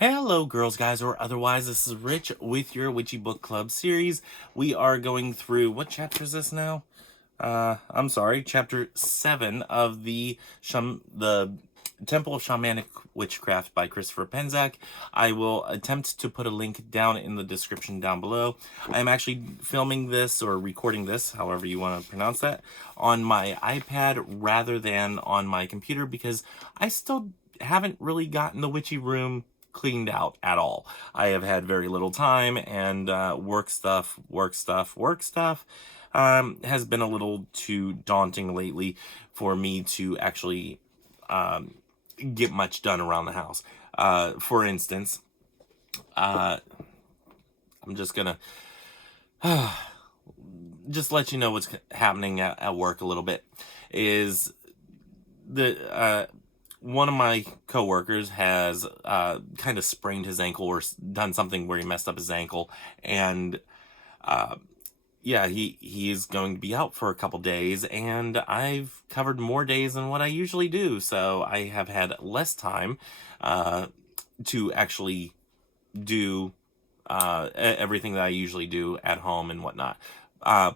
Hello, girls, guys, or otherwise. This is Rich with your Witchy Book Club series. We are going through, what chapter is this now? I'm sorry, chapter 7 of the Temple of Shamanic Witchcraft by Christopher Penczak. I will attempt to put a link down in the description down below. I am actually filming this, or recording this, however you want to pronounce that, on my iPad rather than on my computer because I still haven't really gotten the witchy room cleaned out at all. I have had very little time, and work stuff has been a little too daunting lately for me to actually get much done around the house. For instance, I'm just gonna just let you know what's happening at work a little bit. Is the one of my coworkers has kind of sprained his ankle or done something where he messed up his ankle, and yeah, he is going to be out for a couple days, and I've covered more days than what I usually do, so I have had less time to actually do everything that I usually do at home and whatnot.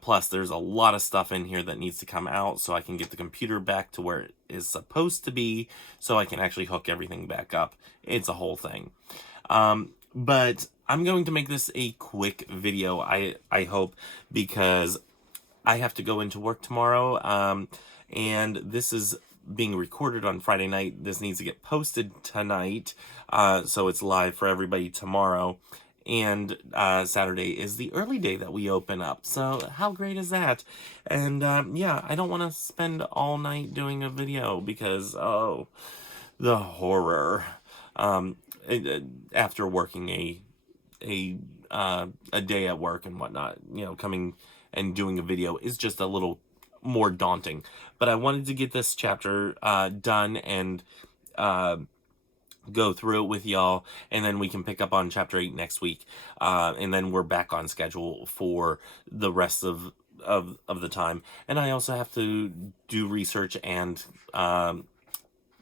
Plus, there's a lot of stuff in here that needs to come out so I can get the computer back to where it is supposed to be, so I can actually hook everything back up. It's a whole thing. But I'm going to make this a quick video, I hope, because I have to go into work tomorrow, and this is being recorded on Friday night. This needs to get posted tonight, so it's live for everybody tomorrow. And Saturday is the early day that we open up. So how great is that? And yeah, I don't want to spend all night doing a video because, oh, the horror. After working a day at work and whatnot, you know, coming and doing a video is just a little more daunting. But I wanted to get this chapter done and go through it with y'all, and then we can pick up on chapter 8 next week, and then we're back on schedule for the rest of the time. And I also have to do research and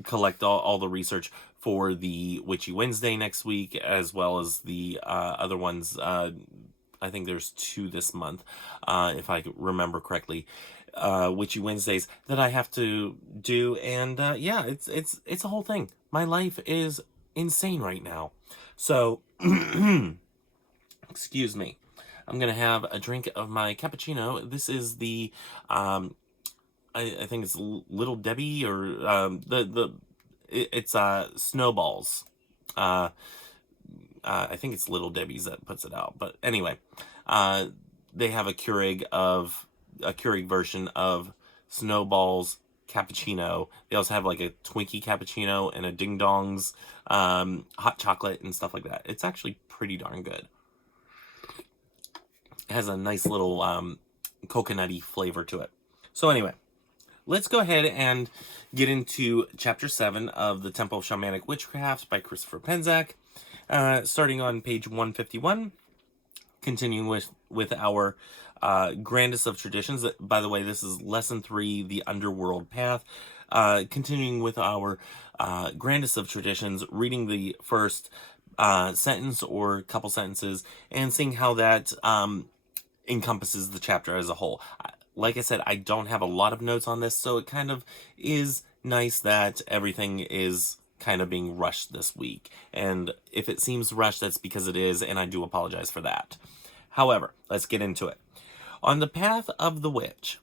collect all the research for the Witchy Wednesday next week, as well as the other ones. I think there's 2 this month, if I remember correctly, Witchy Wednesdays that I have to do. And yeah, it's a whole thing. My life is insane right now. So, excuse me. I'm gonna have a drink of my cappuccino. This is the I think it's Little Debbie, or it's snowballs. I think it's Little Debbie's that puts it out. But anyway, they have a Keurig version of snowballs cappuccino. They also have like a Twinkie cappuccino and a Ding Dongs hot chocolate and stuff like that. It's actually pretty darn good. It has a nice little coconutty flavor to it. So anyway, let's go ahead and get into chapter 7 of the Temple of Shamanic Witchcraft by Christopher Penczak, starting on page 151, continuing with our grandest of traditions. By the way, this is lesson 3, the Underworld path. Continuing with our grandest of traditions, reading the first sentence or couple sentences and seeing how that encompasses the chapter as a whole. Like I said, I don't have a lot of notes on this, so it kind of is nice that everything is kind of being rushed this week. And if it seems rushed, that's because it is, and I do apologize for that. However, let's get into it. On the path of the witch,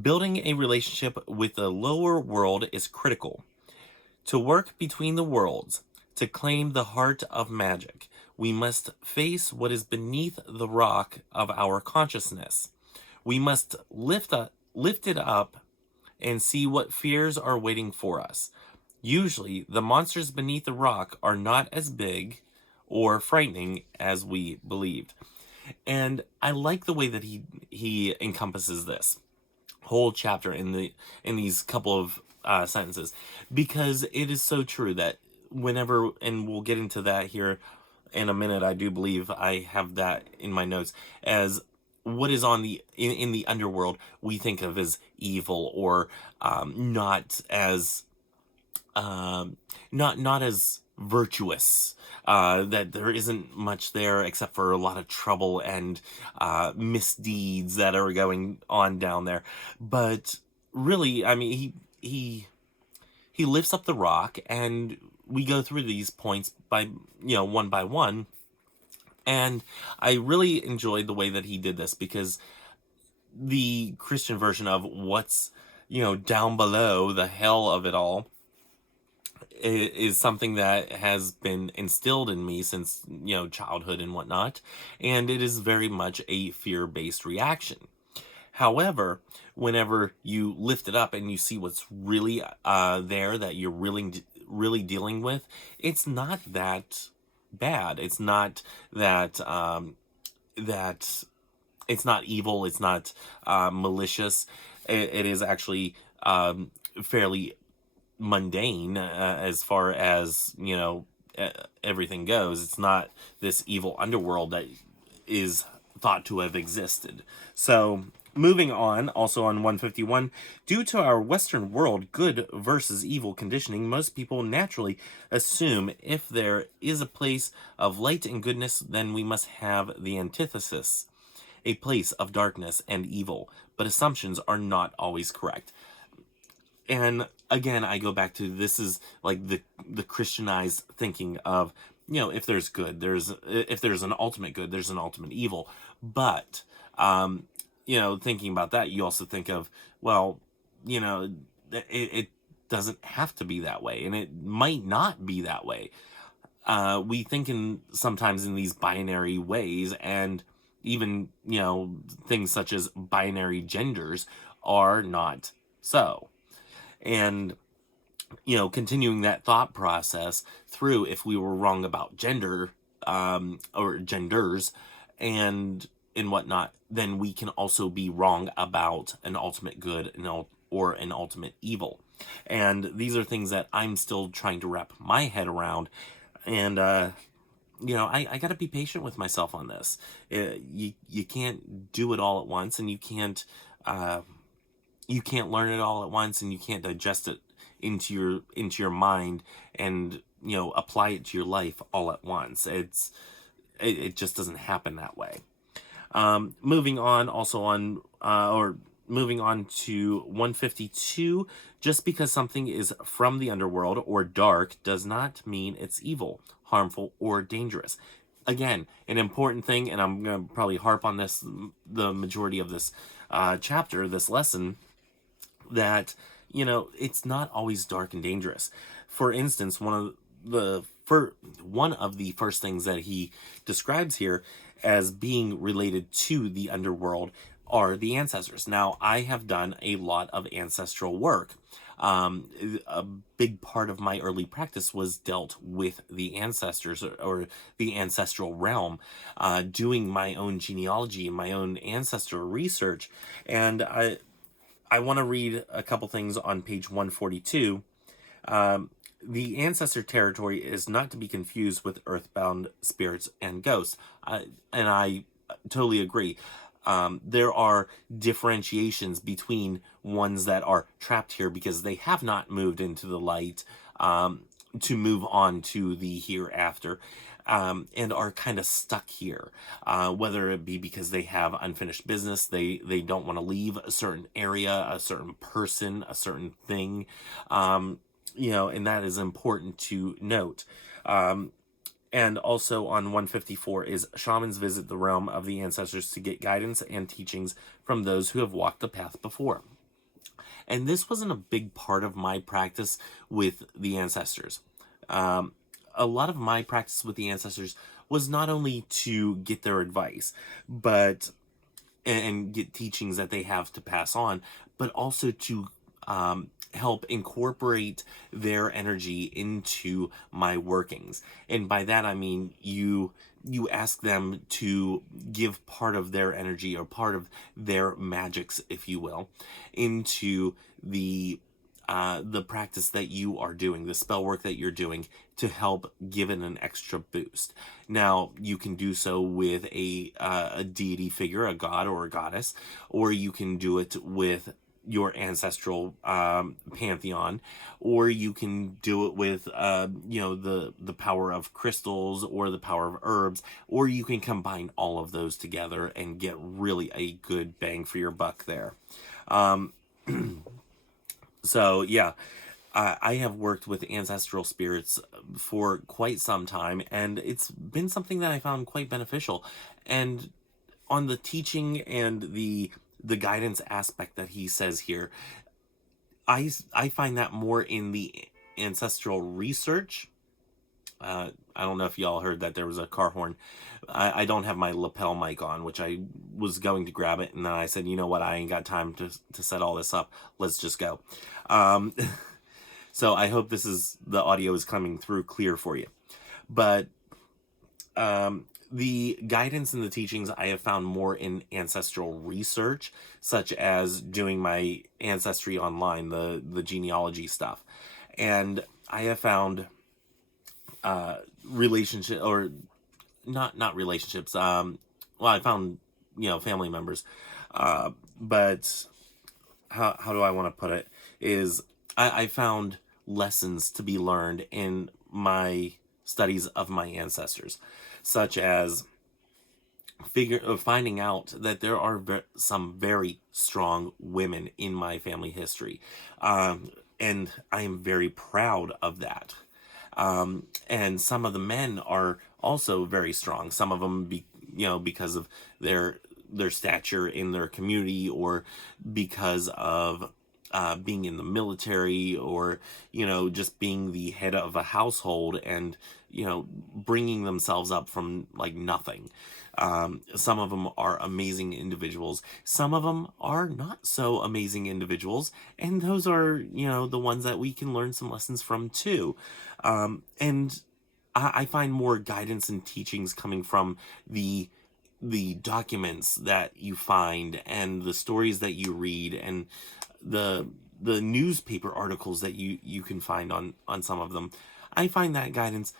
building a relationship with the lower world is critical. To work between the worlds, to claim the heart of magic, we must face what is beneath the rock of our consciousness. We must lift it up and see what fears are waiting for us. Usually, the monsters beneath the rock are not as big or frightening as we believed. And I like the way that he encompasses this whole chapter in these couple of sentences, because it is so true that whenever, and we'll get into that here in a minute, I do believe I have that in my notes, as what is on in the underworld we think of as evil, or not as virtuous, that there isn't much there except for a lot of trouble and misdeeds that are going on down there. But really, I mean, he lifts up the rock, and we go through these points by, one by one. And I really enjoyed the way that he did this, because the Christian version of what's, down below, the hell of it all, is something that has been instilled in me since, childhood and whatnot. And it is very much a fear-based reaction. However, whenever you lift it up and you see what's really there, that you're really dealing with, it's not that bad. It's not that that it's not evil. It's not malicious. It is actually fairly mundane, as far as everything goes. It's not this evil underworld that is thought to have existed. So moving on, also on 151, due to our Western world good versus evil conditioning, most people naturally assume if there is a place of light and goodness, then we must have the antithesis, a place of darkness and evil. But assumptions are not always correct. And again, I go back to, this is like the Christianized thinking of, if there's good, if there's an ultimate good, there's an ultimate evil. But thinking about that, you also think of, well, it doesn't have to be that way, and it might not be that way. We think sometimes in these binary ways, and even, things such as binary genders are not so. And, continuing that thought process through, if we were wrong about gender, or genders and whatnot, then we can also be wrong about an ultimate good or an ultimate evil. And these are things that I'm still trying to wrap my head around. And, I got to be patient with myself on this. You can't do it all at once, and you can't learn it all at once, and you can't digest it into your mind and apply it to your life all at once. It just doesn't happen that way. Moving on to 152, just because something is from the underworld or dark does not mean it's evil, harmful, or dangerous. Again, an important thing, and I'm going to probably harp on this the majority of this chapter, this lesson, that, it's not always dark and dangerous. For instance, one of the first things that he describes here as being related to the underworld are the ancestors. Now, I have done a lot of ancestral work. A big part of my early practice was dealt with the ancestors, or the ancestral realm, doing my own genealogy and my own ancestral research. And I want to read a couple things on page 142. The ancestor territory is not to be confused with earthbound spirits and ghosts. And I totally agree. There are differentiations between ones that are trapped here because they have not moved into the light to move on to the hereafter, and are kind of stuck here, whether it be because they have unfinished business, they don't want to leave a certain area, a certain person, a certain thing, and that is important to note. And also on 154 is shamans visit the realm of the ancestors to get guidance and teachings from those who have walked the path before. And this wasn't a big part of my practice with the ancestors. A lot of my practice with the ancestors was not only to get their advice, but and get teachings that they have to pass on, but also to help incorporate their energy into my workings. And by that I mean you ask them to give part of their energy, or part of their magics, if you will, into the practice that you are doing, the spell work that you're doing, to help give it an extra boost. Now, you can do so with a deity figure, a god or a goddess, or you can do it with your ancestral pantheon, or you can do it with the power of crystals or the power of herbs, or you can combine all of those together and get really a good bang for your buck there. So yeah, I have worked with ancestral spirits for quite some time, and it's been something that I found quite beneficial. And on the teaching and the guidance aspect that he says here, I find that more in the ancestral research. I don't know if y'all heard that there was a car horn. I don't have my lapel mic on, which I was going to grab it, and then I said, you know what, I ain't got time to set all this up. Let's just go. So I hope the audio is coming through clear for you. But the guidance and the teachings I have found more in ancestral research, such as doing my ancestry online, the genealogy stuff. And I have found relationship, or not relationships. Well, I found, family members. But how do I want to put it? Is I found lessons to be learned in my studies of my ancestors, such as finding out that there are some very strong women in my family history, and I am very proud of that. And some of the men are also very strong. Some of them, because of their stature in their community, or because of being in the military, or just being the head of a household, and bringing themselves up from like nothing. Some of them are amazing individuals. Some of them are not so amazing individuals, and those are the ones that we can learn some lessons from too. And I find more guidance and teachings coming from the documents that you find, and the stories that you read, and the newspaper articles that you can find on some of them. I find that guidance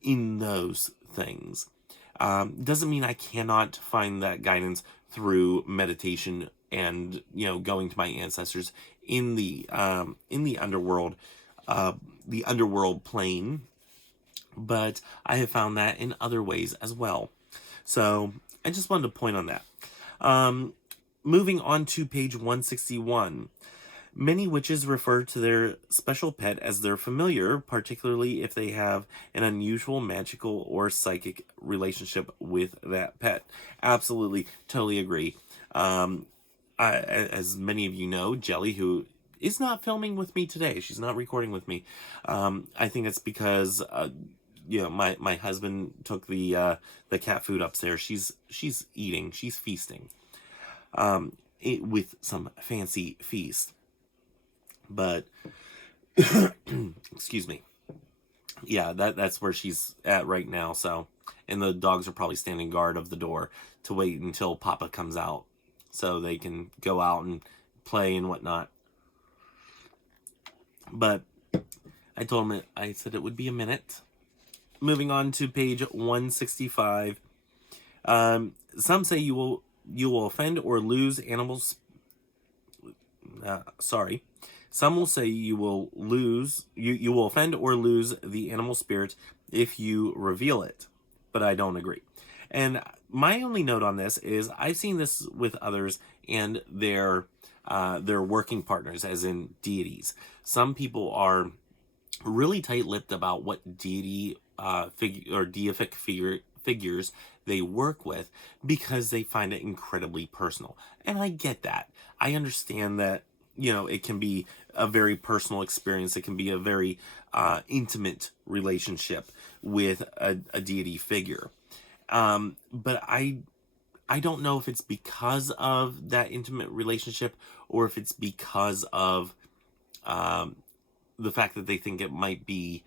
in those things. Doesn't mean I cannot find that guidance through meditation and going to my ancestors in the underworld, the underworld plane, but I have found that in other ways as well. So I just wanted to point on that. Moving on to page 161. Many witches refer to their special pet as their familiar, particularly if they have an unusual magical or psychic relationship with that pet. Absolutely, totally agree. As many of you know, Jelly, who is not filming with me today, she's not recording with me. I think it's because my husband took the cat food upstairs. She's eating, she's feasting, with some fancy feast. But excuse me. Yeah, that's where she's at right now. So, and the dogs are probably standing guard of the door to wait until Papa comes out, so they can go out and play and whatnot. But I told him I said it would be a minute. Moving on to page 165. Some say you will offend or lose animals. Some will say you will offend or lose the animal spirit if you reveal it, but I don't agree. And my only note on this is I've seen this with others and their working partners, as in deities. Some people are really tight-lipped about what deity or deific figures they work with, because they find it incredibly personal. And I get that. I understand that it can be a very personal experience. It can be a very intimate relationship with a deity figure. But I don't know if it's because of that intimate relationship, or if it's because of the fact that they think it might be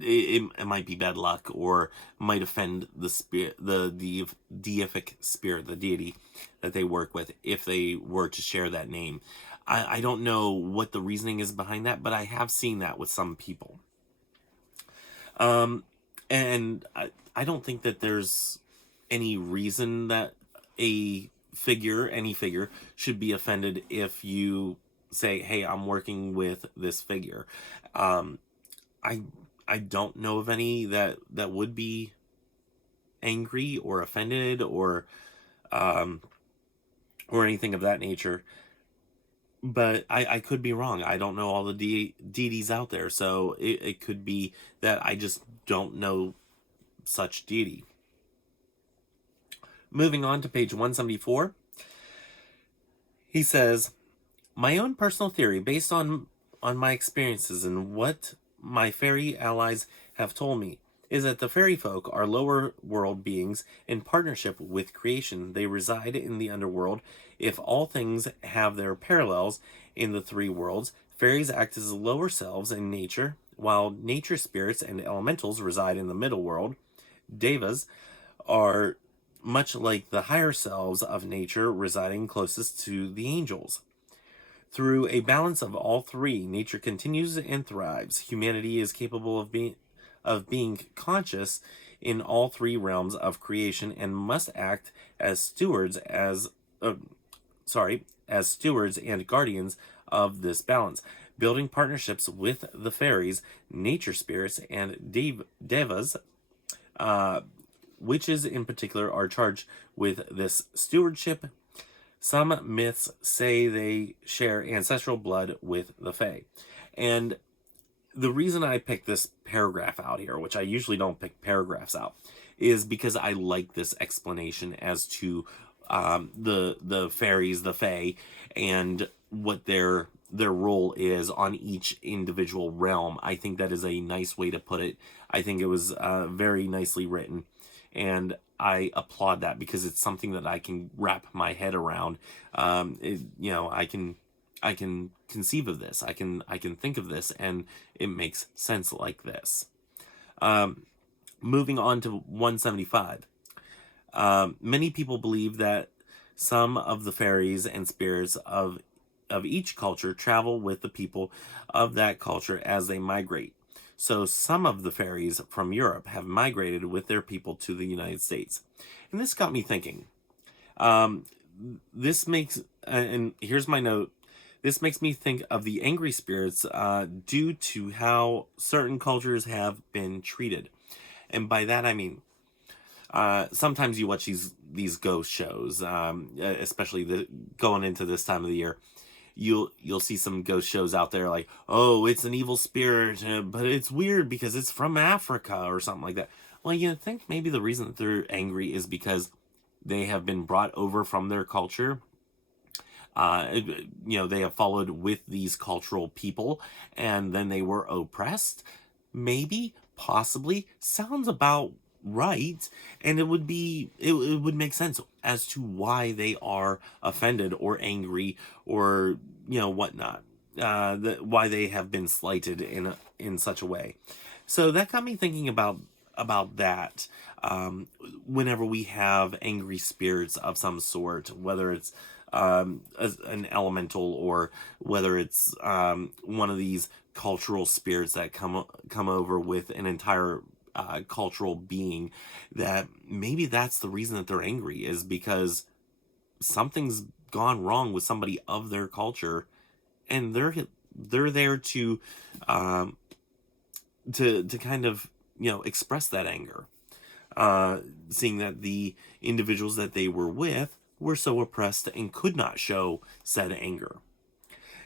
it might be bad luck, or might offend the spirit, the deific spirit, the deity that they work with, if they were to share that name. I don't know what the reasoning is behind that, but I have seen that with some people. And I don't think that there's any reason that a any figure, should be offended if you say, hey, I'm working with this figure. I I don't know of any that would be angry or offended um or anything of that nature. But I could be wrong. I don't know all the deities out there, so it could be that I just don't know such deity. Moving on to page 174, he says, my own personal theory, based on my experiences and what my fairy allies have told me, is that the fairy folk are lower world beings in partnership with creation. They reside in the underworld. If all things have their parallels in the three worlds, fairies act as lower selves in nature, while nature spirits and elementals reside in the middle world. Devas are much like the higher selves of nature, residing closest to the angels. Through a balance of all three, nature continues and thrives. Humanity is capable of being conscious in all three realms of creation and must act as stewards and guardians of this balance, building partnerships with the fairies, nature spirits, and devas. Witches in particular are charged with this stewardship. Some myths say they share ancestral blood with the Fae. And the reason I picked this paragraph out here, which I usually don't pick paragraphs out, is because I like this explanation as to the fairies, the Fae, and what their role is on each individual realm. I think that is a nice way to put it. I think it was very nicely written, and I applaud that because it's something that I can wrap my head around. I can conceive of this. I can think of this, and it makes sense like this. Moving on to 175. Many people believe that some of the fairies and spirits of each culture travel with the people of that culture as they migrate. So some of the fairies from Europe have migrated with their people to the United States. And this got me thinking. This makes, and here's my note, this makes me think of the angry spirits due to how certain cultures have been treated. And by that I mean, sometimes you watch these ghost shows, especially going into this time of the year. You'll see some ghost shows out there like, oh, it's an evil spirit, but it's weird because it's from Africa or something like that. Well, you think maybe the reason that they're angry is because they have been brought over from their culture. They have followed with these cultural people, and then they were oppressed. Maybe, possibly, sounds about right, and it would make sense as to why they are offended or angry or whatnot, why they have been slighted in such a way. So that got me thinking about that. Whenever we have angry spirits of some sort, whether it's an elemental or whether it's one of these cultural spirits that come over with an entire cultural being, that maybe that's the reason that they're angry, is because something's gone wrong with somebody of their culture, and they're there to kind of express that anger, seeing that the individuals that they were with were so oppressed and could not show said anger.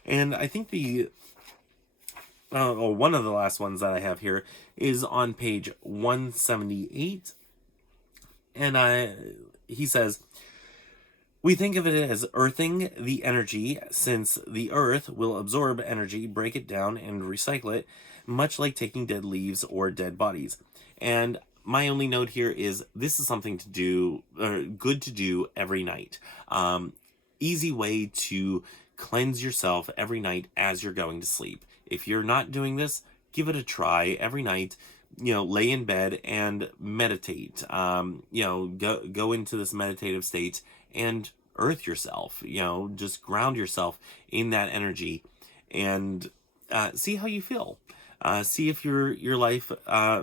And I think one of the last ones that I have here is on page 178. And he says, we think of it as earthing the energy, since the earth will absorb energy, break it down, and recycle it, much like taking dead leaves or dead bodies. And my only note here is this is something to do, or good to do every night. Easy way to cleanse yourself every night as you're going to sleep. If you're not doing this, give it a try every night. Lay in bed and meditate. Go into this meditative state and earth yourself. Just ground yourself in that energy and see how you feel. See if your life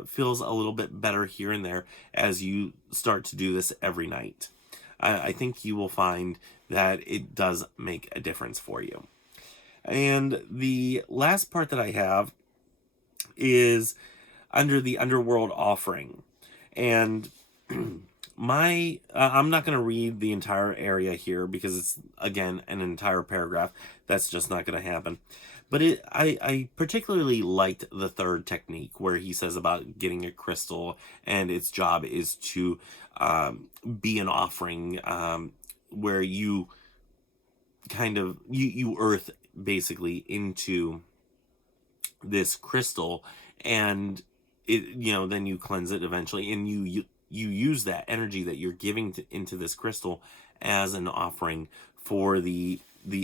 feels a little bit better here and there as you start to do this every night. I think you will find that it does make a difference for you. And the last part that I have is under the Underworld offering. And I'm not going to read the entire area here because it's, again, an entire paragraph. That's just not going to happen. But I particularly liked the third technique where he says about getting a crystal and its job is to be an offering, where you kind of, you earth basically into this crystal, and it, then you cleanse it eventually, and you use that energy that you're giving into this crystal as an offering for the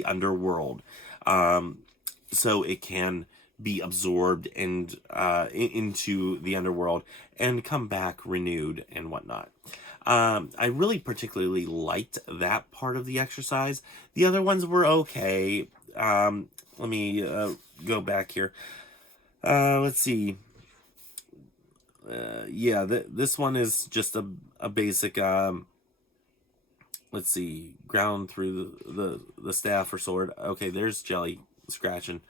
underworld, so it can be absorbed and into the underworld and come back renewed and whatnot. I really particularly liked that part of the exercise. The other ones were okay. Let me go back here. Let's see. Yeah, this one is just a basic, let's see, ground through the staff or sword. Okay, there's Jelly scratching.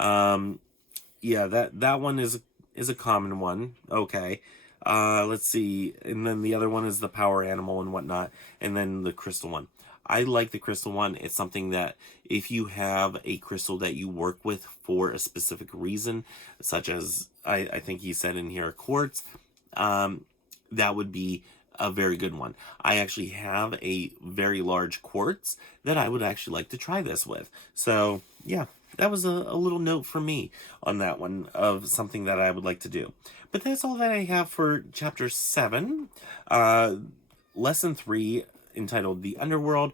Yeah, that one is a common one. Okay. Let's see. And then the other one is the power animal and whatnot. And then the crystal one. I like the crystal one. It's something that if you have a crystal that you work with for a specific reason, such as I think he said in here, quartz, that would be a very good one. I actually have a very large quartz that I would actually like to try this with. So yeah, that was a little note for me on that one of something that I would like to do. But that's all that I have for chapter 7. Lesson 3, entitled The Underworld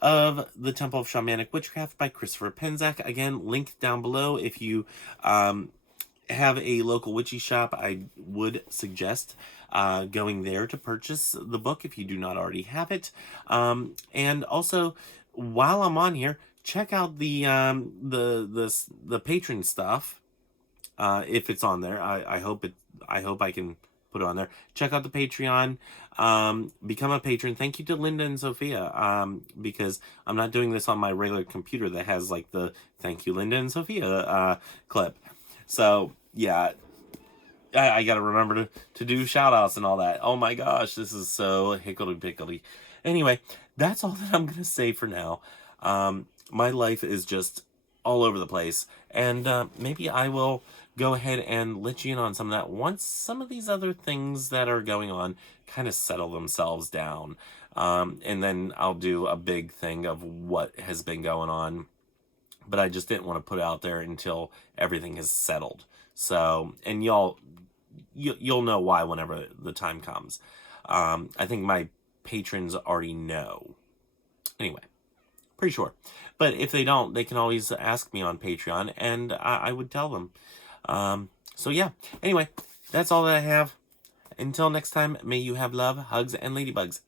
of the Temple of Shamanic Witchcraft by Christopher Penczak. Again, linked down below. If you have a local witchy shop, I would suggest going there to purchase the book if you do not already have it. And also, while I'm on here, check out the Patron stuff, if it's on there. I hope I can put it on there. Check out the Patreon. Become a patron. Thank you to Linda and Sophia, because I'm not doing this on my regular computer that has like the thank you Linda and Sophia clip. So yeah, I gotta remember to do shout outs and all that. Oh my gosh, this is so hickledy-pickledy. Anyway, that's all that I'm gonna say for now. My life is just all over the place, and maybe I will go ahead and let you in on some of that once some of these other things that are going on kind of settle themselves down. And then I'll do a big thing of what has been going on, but I just didn't want to put it out there until everything is settled. So, and you'll know why whenever the time comes. I think my patrons already know. Anyway, pretty sure. But if they don't, they can always ask me on Patreon, and I would tell them. So yeah, anyway, that's all that I have. Until next time, may you have love, hugs, and ladybugs.